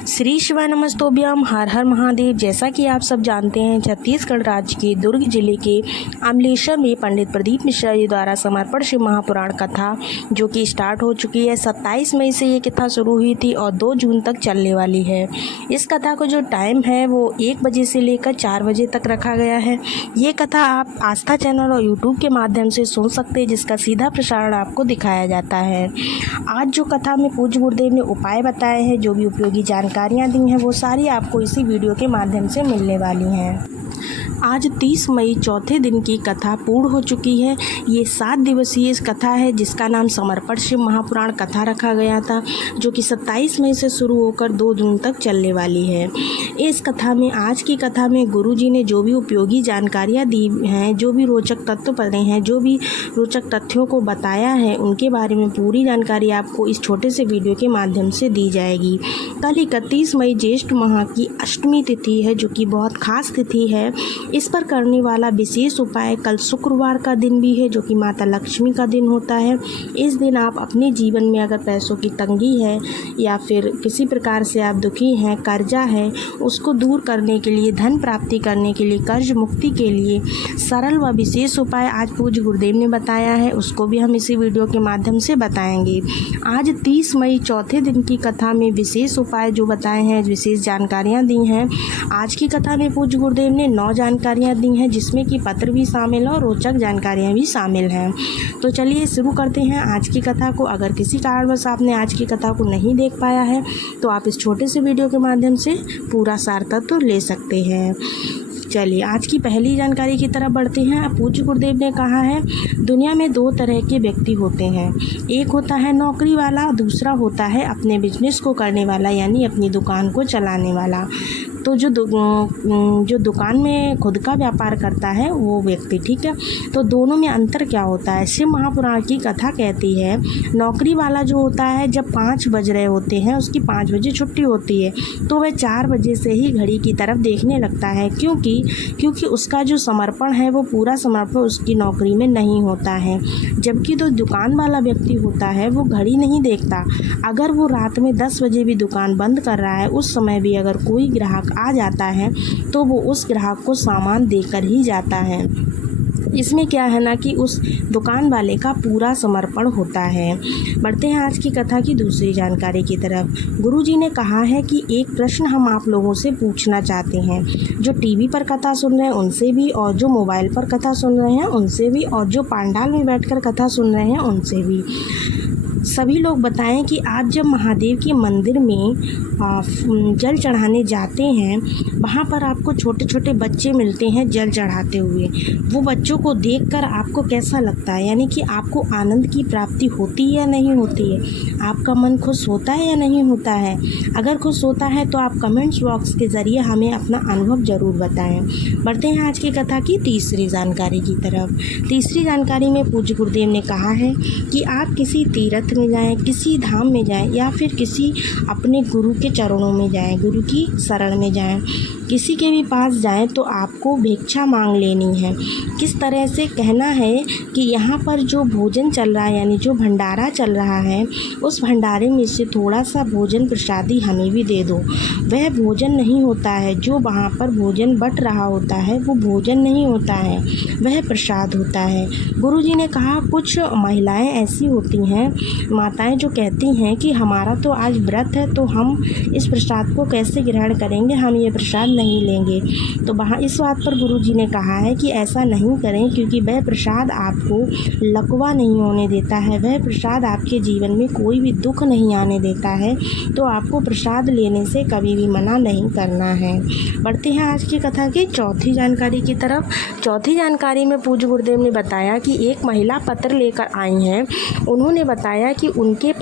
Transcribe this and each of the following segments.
श्री शिवाय नमस्तोभ्यम, हर हर महादेव। जैसा कि आप सब जानते हैं, छत्तीसगढ़ राज्य के दुर्ग जिले के अमलेश्वर में पंडित प्रदीप मिश्रा जी द्वारा समर्पण शिव महापुराण कथा जो कि स्टार्ट हो चुकी है। 27 मई से ये कथा शुरू हुई थी और 2 जून तक चलने वाली है। इस कथा को जो टाइम है वो 1 बजे से लेकर 4 बजे तक रखा गया है। ये कथा आप आस्था चैनल और यूट्यूब के माध्यम से सुन सकते हैं, जिसका सीधा प्रसारण आपको दिखाया जाता है। आज जो कथा में पूज्य गुरुदेव ने उपाय बताए हैं, जो भी उपयोगी जानकारियाँ दी हैं, वो सारी आपको इसी वीडियो के माध्यम से मिलने वाली हैं। आज 30 मई चौथे दिन की कथा पूर्ण हो चुकी है। ये 7 दिवसीय कथा है, जिसका नाम समर्पण शिव महापुराण कथा रखा गया था, जो कि 27 मई से शुरू होकर 2 जून तक चलने वाली है। इस कथा में, आज की कथा में गुरुजी ने जो भी उपयोगी जानकारियाँ दी हैं, जो भी रोचक तत्व पढ़े हैं, जो भी रोचक तथ्यों को बताया है, उनके बारे में पूरी जानकारी आपको इस छोटे से वीडियो के माध्यम से दी जाएगी। कल 31 मई ज्येष्ठ माह की अष्टमी तिथि है, जो कि बहुत खास तिथि है। इस पर करने वाला विशेष उपाय, कल शुक्रवार का दिन भी है, जो कि माता लक्ष्मी का दिन होता है। इस दिन आप अपने जीवन में अगर पैसों की तंगी है या फिर किसी प्रकार से आप दुखी हैं, कर्जा है, उसको दूर करने के लिए, धन प्राप्ति करने के लिए, कर्ज मुक्ति के लिए सरल व विशेष उपाय आज पूज्य गुरुदेव ने बताया है, उसको भी हम इसी वीडियो के माध्यम से बताएंगे। आज 30 मई चौथे दिन की कथा में विशेष उपाय जो बताए हैं, विशेष जानकारियाँ दी हैं। आज की कथा में पूज्य गुरुदेव ने 9 जानकारियाँ दी हैं, जिसमें कि पत्र भी शामिल है और रोचक जानकारियाँ भी शामिल हैं। तो चलिए शुरू करते हैं आज की कथा को। अगर किसी कारणवश आपने आज की कथा को नहीं देख पाया है, तो आप इस छोटे से वीडियो के माध्यम से पूरा सार तत्व ले सकते हैं। चलिए आज की पहली जानकारी की तरफ बढ़ते हैं। पूज्य गुरुदेव ने कहा है, दुनिया में 2 तरह के व्यक्ति होते हैं। एक होता है नौकरी वाला, दूसरा होता है अपने बिजनेस को करने वाला, यानी अपनी दुकान को चलाने वाला। तो जो दुकान में खुद का व्यापार करता है वो व्यक्ति, ठीक है। तो दोनों में अंतर क्या होता है? शिव महापुराण की कथा कहती है, नौकरी वाला जो होता है, जब 5 बज रहे होते हैं, उसकी 5 बजे छुट्टी होती है, तो वह 4 बजे से ही घड़ी की तरफ देखने लगता है, क्योंकि उसका जो समर्पण है, वो पूरा समर्पण उसकी नौकरी में नहीं होता है। जबकि तो दुकान वाला व्यक्ति होता है, वो घड़ी नहीं देखता। अगर वो रात में 10 बजे भी दुकान बंद कर रहा है, उस समय भी अगर कोई ग्राहक आ जाता है, तो वो उस ग्राहक को सामान देकर ही जाता है। इसमें क्या है ना कि उस दुकान वाले का पूरा समर्पण होता है। बढ़ते हैं आज की कथा की दूसरी जानकारी की तरफ। गुरुजी ने कहा है कि एक प्रश्न हम आप लोगों से पूछना चाहते हैं, जो टीवी पर कथा सुन रहे हैं उनसे भी, और जो मोबाइल पर कथा सुन रहे हैं उनसे भी, और जो पंडाल में बैठकर कथा सुन रहे हैं उनसे भी। सभी लोग बताएं कि आप जब महादेव के मंदिर में जल चढ़ाने जाते हैं, वहाँ पर आपको छोटे छोटे बच्चे मिलते हैं जल चढ़ाते हुए। वो बच्चों को देखकर आपको कैसा लगता है? यानी कि आपको आनंद की प्राप्ति होती है या नहीं होती है? आपका मन खुश होता है या नहीं होता है? अगर खुश होता है तो आप कमेंट्स बॉक्स के ज़रिए हमें अपना अनुभव ज़रूर बताएं। बढ़ते हैं आज की कथा की तीसरी जानकारी की तरफ। तीसरी जानकारी में पूज्य गुरुदेव ने कहा है कि आप किसी तीर्थ में जाएं, किसी धाम में जाएं, या फिर किसी अपने गुरु के चरणों में जाएं, गुरु की शरण में जाएं, किसी के भी पास जाएं, तो आपको भिक्षा मांग लेनी है। किस तरह से कहना है कि यहाँ पर जो भोजन चल रहा है, यानी जो भंडारा चल रहा है, उस भंडारे में से थोड़ा सा भोजन प्रसादी हमें भी दे दो। वह भोजन नहीं होता है, जो वहाँ पर भोजन बट रहा होता है वो भोजन नहीं होता है, वह प्रसाद होता है। गुरुजी ने कहा, कुछ महिलाएं ऐसी होती हैं, माताएं, जो कहती हैं कि हमारा तो आज व्रत है, तो हम इस प्रसाद को कैसे ग्रहण करेंगे, हम ये प्रसाद नहीं लेंगे। तो वहाँ इस बात पर गुरुजी ने कहा है कि ऐसा नहीं करें, क्योंकि वह प्रसाद आपको लकवा नहीं होने देता है, वह प्रसाद आपके जीवन में कोई भी दुख नहीं आने देता है। तो आपको प्रसाद लेने से कभी भी मना नहीं करना है। बढ़ते हैं आज की कथा की चौथी जानकारी की तरफ। चौथी जानकारी में पूज्य गुरुदेव ने बताया कि एक महिला पत्र लेकर आई हैं। उन्होंने बताया कि उनके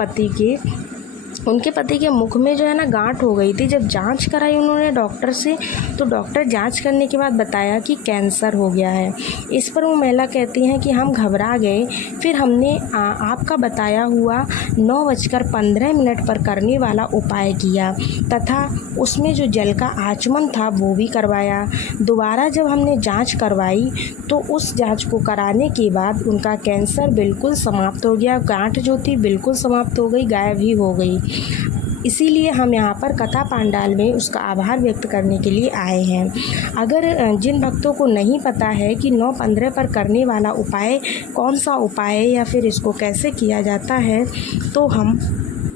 पति के मुख में जो है ना गांठ हो गई थी। जब जांच कराई उन्होंने डॉक्टर से, तो डॉक्टर जांच करने के बाद बताया कि कैंसर हो गया है। इस पर वो महिला कहती हैं कि हम घबरा गए, फिर हमने आपका बताया हुआ 9:15 पर करने वाला उपाय किया, तथा उसमें जो जल का आचमन था वो भी करवाया। दोबारा जब हमने जांच करवाई, तो उस जांच को कराने के बाद उनका कैंसर बिल्कुल समाप्त हो गया, गांठ जो थी बिल्कुल समाप्त हो गई, गायब ही हो गई। इसीलिए हम यहाँ पर कथा पांडाल में उसका आभार व्यक्त करने के लिए आए हैं। अगर जिन भक्तों को नहीं पता है कि 9/15 पर करने वाला उपाय कौन सा उपाय है या फिर इसको कैसे किया जाता है,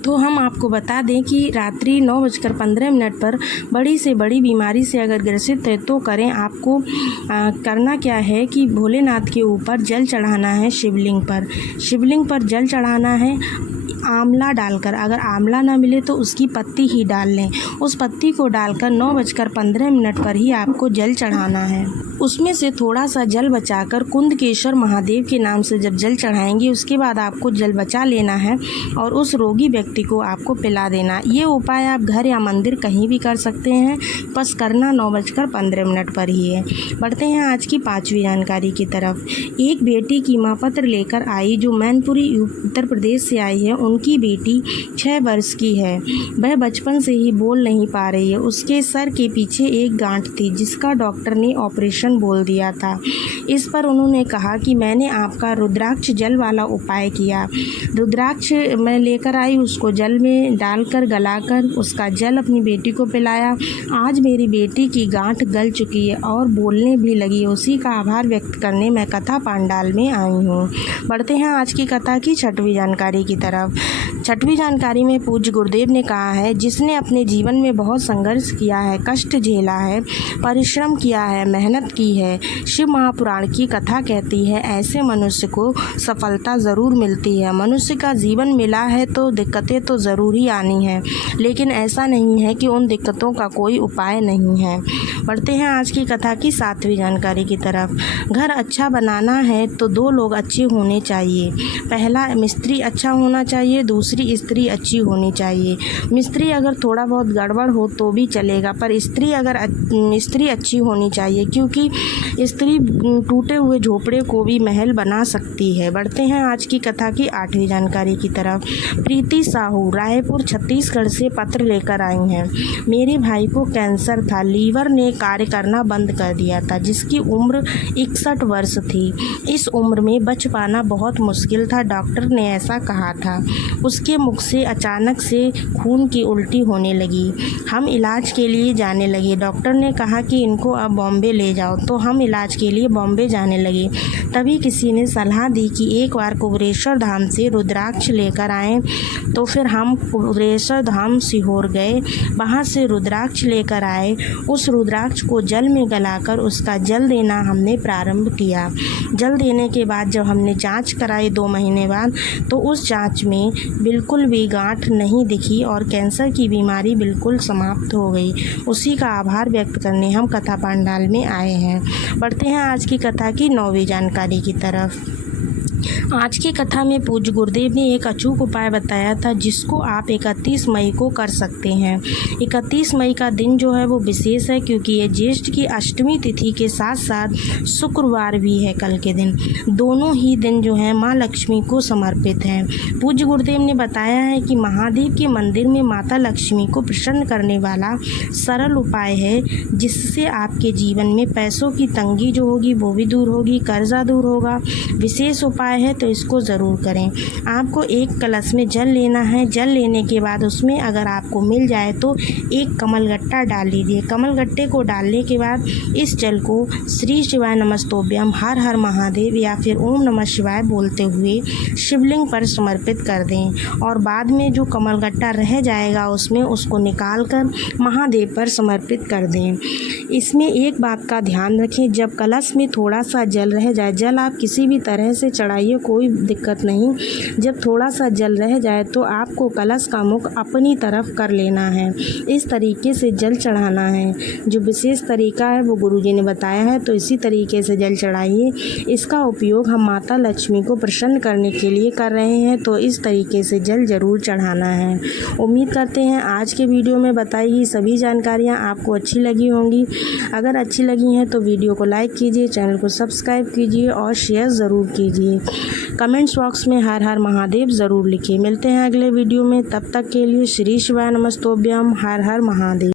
तो हम आपको बता दें कि रात्रि 9:15 पर बड़ी से बड़ी बीमारी से अगर ग्रसित है तो करें। आपको करना क्या है कि भोलेनाथ के ऊपर जल चढ़ाना है। शिवलिंग पर जल चढ़ाना है आंवला डालकर। अगर आंवला ना मिले तो उसकी पत्ती ही डाल लें। उस पत्ती को डालकर 9:15 पर ही आपको जल चढ़ाना है। उसमें से थोड़ा सा जल बचाकर कुंदकेश्वर महादेव के नाम से जब जल चढ़ाएंगे उसके बाद आपको जल बचा लेना है और उस रोगी व्यक्ति को आपको पिला देना। ये उपाय आप घर या मंदिर कहीं भी कर सकते हैं, बस करना 9:15 पर ही है। बढ़ते हैं आज की 5वीं जानकारी की तरफ। एक बेटी की माँ पत्र लेकर आई जो मैनपुरी उत्तर प्रदेश से आई है। उनकी बेटी 6 वर्ष की है। वह बचपन से ही बोल नहीं पा रही है। उसके सर के पीछे एक गांठ थी जिसका डॉक्टर ने ऑपरेशन बोल दिया था। इस पर उन्होंने कहा कि मैंने आपका रुद्राक्ष जल वाला उपाय किया। रुद्राक्ष मैं लेकर आई, उसको जल में डालकर गलाकर उसका जल अपनी बेटी को पिलाया। आज मेरी बेटी की गांठ गल चुकी है और बोलने भी लगी है। उसी का आभार व्यक्त करने मैं कथा पांडाल में आई हूँ। बढ़ते हैं आज की कथा की 6वीं जानकारी की तरफ। 6वीं जानकारी में पूज्य गुरुदेव ने कहा है, जिसने अपने जीवन में बहुत संघर्ष किया है, कष्ट झेला है, परिश्रम किया है, मेहनत की है, शिव महापुराण की कथा कहती है, ऐसे मनुष्य को सफलता ज़रूर मिलती है। मनुष्य का जीवन मिला है तो दिक्कतें तो ज़रूर ही आनी है, लेकिन ऐसा नहीं है कि उन दिक्कतों का कोई उपाय नहीं है। बढ़ते हैं आज की कथा की 7वीं जानकारी की तरफ। घर अच्छा बनाना है तो 2 लोग अच्छे होने चाहिए। पहला मिस्त्री अच्छा होना चाहिए, दूसरी स्त्री अच्छी होनी चाहिए। मिस्त्री अगर थोड़ा बहुत गड़बड़ हो तो भी चलेगा, पर स्त्री अच्छी होनी चाहिए, क्योंकि स्त्री टूटे हुए झोपड़े को भी महल बना सकती है। बढ़ते हैं आज की कथा की 8वीं जानकारी की तरफ। प्रीति साहू रायपुर छत्तीसगढ़ से पत्र लेकर आई हैं। मेरे भाई को कैंसर था, लीवर ने कार्य करना बंद कर दिया था, जिसकी उम्र 61 वर्ष थी। इस उम्र में बच पाना बहुत मुश्किल था, डॉक्टर ने ऐसा कहा था। उसके मुख से अचानक से खून की उल्टी होने लगी। हम इलाज के लिए जाने लगे। डॉक्टर ने कहा कि इनको अब बॉम्बे ले जाओ, तो हम इलाज के लिए बॉम्बे जाने लगे। तभी किसी ने सलाह दी कि एक बार कुबेरेश्वर धाम से रुद्राक्ष लेकर आएं। तो फिर हम कुबेरेश्वर धाम सीहोर गए, वहाँ से रुद्राक्ष लेकर आए। उस रुद्राक्ष को जल में गलाकर उसका जल देना हमने प्रारंभ किया। जल देने के बाद जब हमने जांच कराई 2 महीने बाद, तो उस जांच में बिल्कुल भी गांठ नहीं दिखी और कैंसर की बीमारी बिल्कुल समाप्त हो गई। उसी का आभार व्यक्त करने हम कथा पांडाल में आए हैं। बढ़ते हैं आज की कथा की 9वीं जानकारी की तरफ। आज की कथा में पूज्य गुरुदेव ने एक अचूक उपाय बताया था, जिसको आप 31 मई को कर सकते हैं। 31 मई का दिन जो है वो विशेष है, क्योंकि ये ज्येष्ठ की अष्टमी तिथि के साथ साथ शुक्रवार भी है। कल के दिन दोनों ही दिन जो है माँ लक्ष्मी को समर्पित हैं। पूज्य गुरुदेव ने बताया है कि महादेव के मंदिर में माता लक्ष्मी को प्रसन्न करने वाला सरल उपाय है, जिससे आपके जीवन में पैसों की तंगी जो होगी वो भी दूर होगी, कर्जा दूर होगा। विशेष उपाय है तो इसको ज़रूर करें। आपको एक कलश में जल लेना है। जल लेने के बाद उसमें अगर आपको मिल जाए तो एक कमलगट्टा डाल लीजिए। कमलगट्टे को डालने के बाद इस जल को श्री शिवाय नमस्तोभ्यम, हर हर महादेव या फिर ओम नमः शिवाय बोलते हुए शिवलिंग पर समर्पित कर दें और बाद में जो कमलगट्टा रह जाएगा उसमें उसको निकाल कर महादेव पर समर्पित कर दें। इसमें एक बात का ध्यान रखें, जब कलश में थोड़ा सा जल रह जाए, जल आप किसी भी तरह से चढ़ाइए, कोई दिक्कत नहीं। जब थोड़ा सा जल रह जाए तो आपको कलश का मुख अपनी तरफ कर लेना है। इस तरीके से जल चढ़ाना है। जो विशेष तरीका है वो गुरुजी ने बताया है, तो इसी तरीके से जल चढ़ाइए। इसका उपयोग हम माता लक्ष्मी को प्रसन्न करने के लिए कर रहे हैं, तो इस तरीके से जल जरूर चढ़ाना है। उम्मीद करते हैं आज के वीडियो में बताई गई सभी जानकारियाँ आपको अच्छी लगी होंगी। अगर अच्छी लगी हैं तो वीडियो को लाइक कीजिए, चैनल को सब्सक्राइब कीजिए और शेयर ज़रूर कीजिए। कमेंट्स बॉक्स में हर हर महादेव ज़रूर लिखिए। मिलते हैं अगले वीडियो में, तब तक के लिए श्री शिवाय नमस्तोभ्यम, हर हर महादेव।